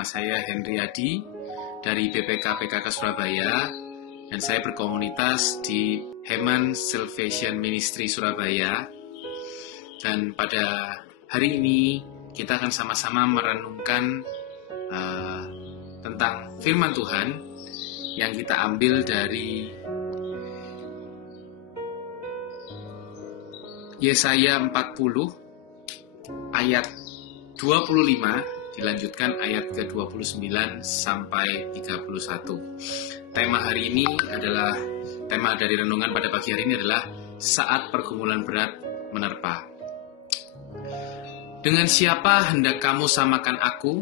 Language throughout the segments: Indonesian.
nama saya Henry Adi dari BPK PKK Surabaya, dan saya berkomunitas di Heman Salvation Ministry Surabaya. Dan pada hari ini kita akan sama-sama merenungkan tentang firman Tuhan yang kita ambil dari Yesaya 40 ayat 25 dilanjutkan ayat ke-29 sampai 31. Tema hari ini adalah, tema dari renungan pada pagi hari ini adalah saat pergumulan berat menerpa. Dengan siapa hendak kamu samakan aku?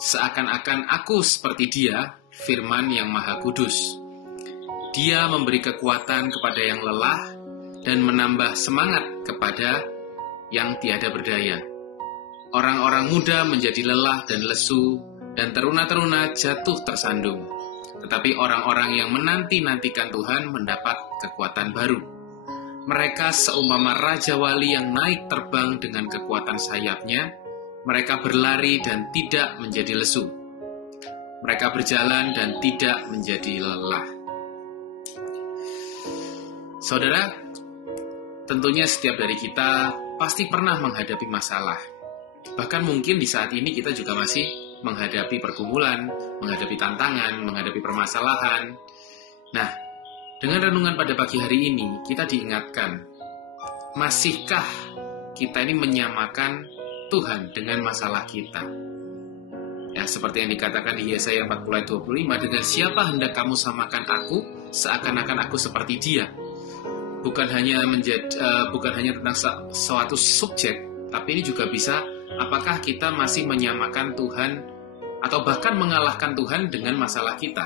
Seakan-akan aku seperti Dia, firman yang Maha Kudus. Dia memberi kekuatan kepada yang lelah dan menambah semangat kepada yang tiada berdaya. Orang-orang muda menjadi lelah dan lesu, dan teruna-teruna jatuh tersandung. Tetapi orang-orang yang menanti-nantikan Tuhan mendapat kekuatan baru. Mereka seumpama Raja Wali yang naik terbang dengan kekuatan sayapnya. Mereka berlari dan tidak menjadi lesu. Mereka berjalan dan tidak menjadi lelah. Saudara, tentunya setiap dari kita pasti pernah menghadapi masalah. Bahkan mungkin di saat ini kita juga masih menghadapi pergumulan, menghadapi tantangan, menghadapi permasalahan. Nah, dengan renungan pada pagi hari ini, kita diingatkan, masihkah kita ini menyamakan Tuhan dengan masalah kita? Ya, seperti yang dikatakan di Yesaya 40 ayat 25, dengan siapa hendak kamu samakan aku, seakan-akan aku seperti Dia. Bukan hanya tentang suatu subjek, tapi ini juga bisa, apakah kita masih menyamakan Tuhan atau bahkan mengalahkan Tuhan dengan masalah kita.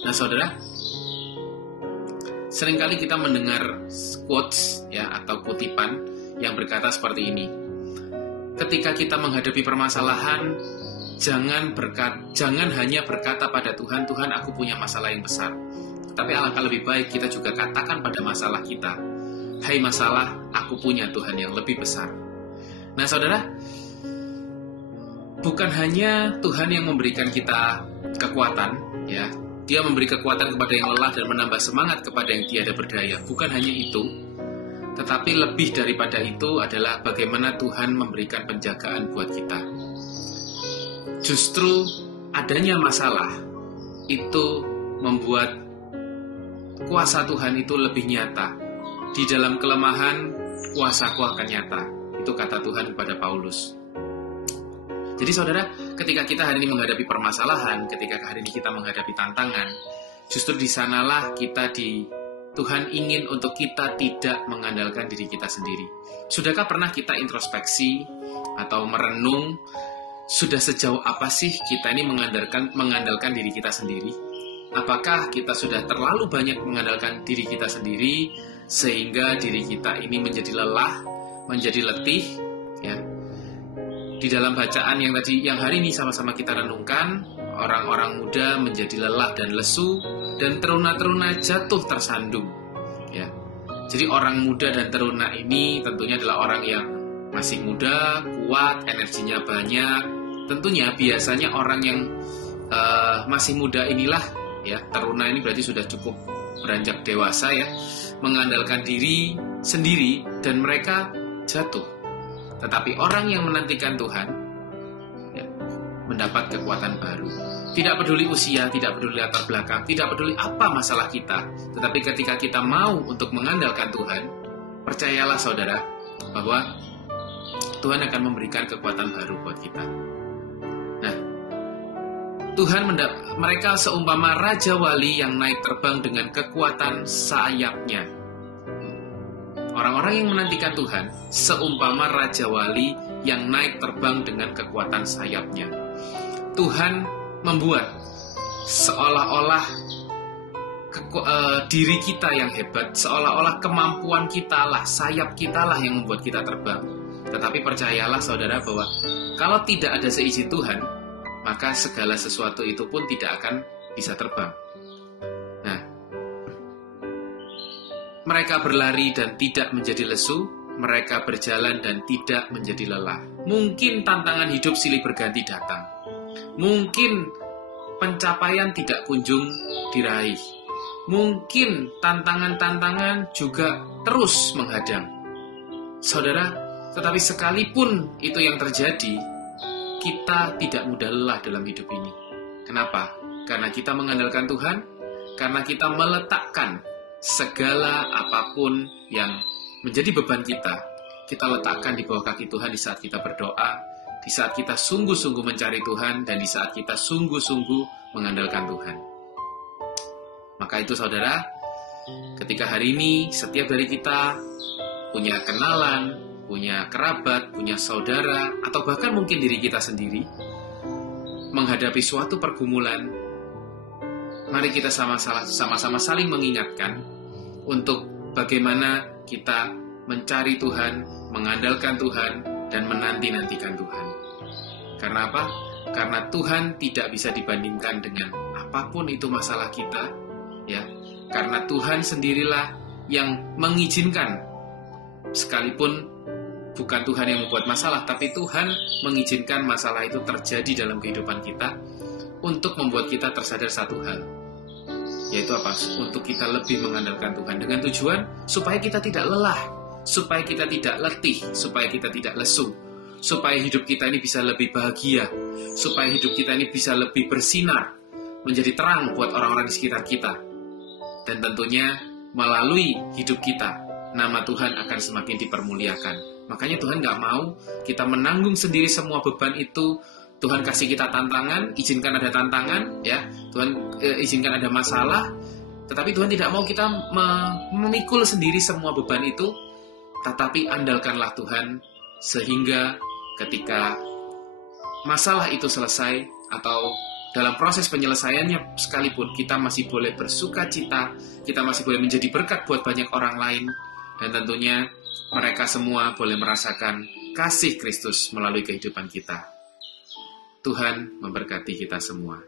Nah, saudara, seringkali kita mendengar quotes ya, atau kutipan yang berkata seperti ini. Ketika kita menghadapi permasalahan, jangan hanya berkata pada Tuhan, Tuhan, aku punya masalah yang besar. Tapi alangkah lebih baik kita juga katakan pada masalah kita, hai masalah, aku punya Tuhan yang lebih besar. Nah, saudara, bukan hanya Tuhan yang memberikan kita kekuatan, ya, Dia memberi kekuatan kepada yang lelah dan menambah semangat kepada yang tiada berdaya. Bukan hanya itu, tetapi lebih daripada itu adalah bagaimana Tuhan memberikan penjagaan buat kita. Justru adanya masalah itu membuat kuasa Tuhan itu lebih nyata. Di dalam kelemahan, kuasaku akan nyata. Itu kata Tuhan kepada Paulus. Jadi saudara, ketika kita hari ini menghadapi permasalahan, ketika hari ini kita menghadapi tantangan, justru di sanalah Tuhan ingin untuk kita tidak mengandalkan diri kita sendiri. Sudahkah pernah kita introspeksi atau merenung, sudah sejauh apa sih kita ini mengandalkan diri kita sendiri? Apakah kita sudah terlalu banyak mengandalkan diri kita sendiri sehingga diri kita ini menjadi lelah, menjadi letih, ya? Di dalam bacaan yang hari ini sama-sama kita renungkan, orang-orang muda menjadi lelah dan lesu, dan teruna-teruna jatuh tersandung. Ya. Jadi orang muda dan teruna ini tentunya adalah orang yang masih muda, kuat, energinya banyak. Tentunya biasanya orang yang masih muda inilah, ya, teruna ini berarti sudah cukup beranjak dewasa, ya, mengandalkan diri sendiri dan mereka jatuh. Tetapi orang yang menantikan Tuhan, ya, mendapat kekuatan baru. Tidak peduli usia, tidak peduli latar belakang, tidak peduli apa masalah kita. Tetapi ketika kita mau untuk mengandalkan Tuhan, percayalah saudara, bahwa Tuhan akan memberikan kekuatan baru buat kita. Nah, mereka seumpama Raja Wali yang naik terbang dengan kekuatan sayapnya. Orang-orang yang menantikan Tuhan seumpama Raja Wali yang naik terbang dengan kekuatan sayapnya. Tuhan membuat seolah-olah diri kita yang hebat, seolah-olah kemampuan kita lah, sayap kita lah yang membuat kita terbang. Tetapi percayalah saudara bahwa kalau tidak ada seizin Tuhan, maka segala sesuatu itu pun tidak akan bisa terbang. Nah, mereka berlari dan tidak menjadi lesu, mereka berjalan dan tidak menjadi lelah. Mungkin tantangan hidup silih berganti datang. Mungkin pencapaian tidak kunjung diraih. Mungkin tantangan-tantangan juga terus menghadang. Saudara, tetapi sekalipun itu yang terjadi, kita tidak mudah lelah dalam hidup ini. Kenapa? Karena kita mengandalkan Tuhan, karena kita meletakkan segala apapun yang menjadi beban kita letakkan di bawah kaki Tuhan di saat kita berdoa, di saat kita sungguh-sungguh mencari Tuhan, dan di saat kita sungguh-sungguh mengandalkan Tuhan. Maka itu saudara, ketika hari ini setiap dari kita punya kenalan, punya kerabat, punya saudara, atau bahkan mungkin diri kita sendiri, menghadapi suatu pergumulan, mari kita sama-sama saling mengingatkan untuk bagaimana kita mencari Tuhan, mengandalkan Tuhan, dan menanti-nantikan Tuhan. Karena apa? Karena Tuhan tidak bisa dibandingkan dengan apapun itu masalah kita, ya. Karena Tuhan sendirilah yang mengizinkan, sekalipun bukan Tuhan yang membuat masalah, tapi Tuhan mengizinkan masalah itu terjadi dalam kehidupan kita untuk membuat kita tersadar satu hal, yaitu apa? Untuk kita lebih mengandalkan Tuhan, dengan tujuan supaya kita tidak lelah, supaya kita tidak letih, supaya kita tidak lesu, supaya hidup kita ini bisa lebih bahagia, supaya hidup kita ini bisa lebih bersinar, menjadi terang buat orang-orang di sekitar kita. Dan tentunya melalui hidup kita, nama Tuhan akan semakin dipermuliakan. Makanya Tuhan gak mau kita menanggung sendiri semua beban itu. Tuhan kasih kita tantangan, izinkan ada tantangan, ya. Tuhan izinkan ada masalah, tetapi Tuhan tidak mau kita memikul sendiri semua beban itu. Tetapi andalkanlah Tuhan, sehingga ketika masalah itu selesai, atau dalam proses penyelesaiannya sekalipun, kita masih boleh bersuka cita, kita masih boleh menjadi berkat buat banyak orang lain, dan tentunya mereka semua boleh merasakan kasih Kristus melalui kehidupan kita. Tuhan memberkati kita semua.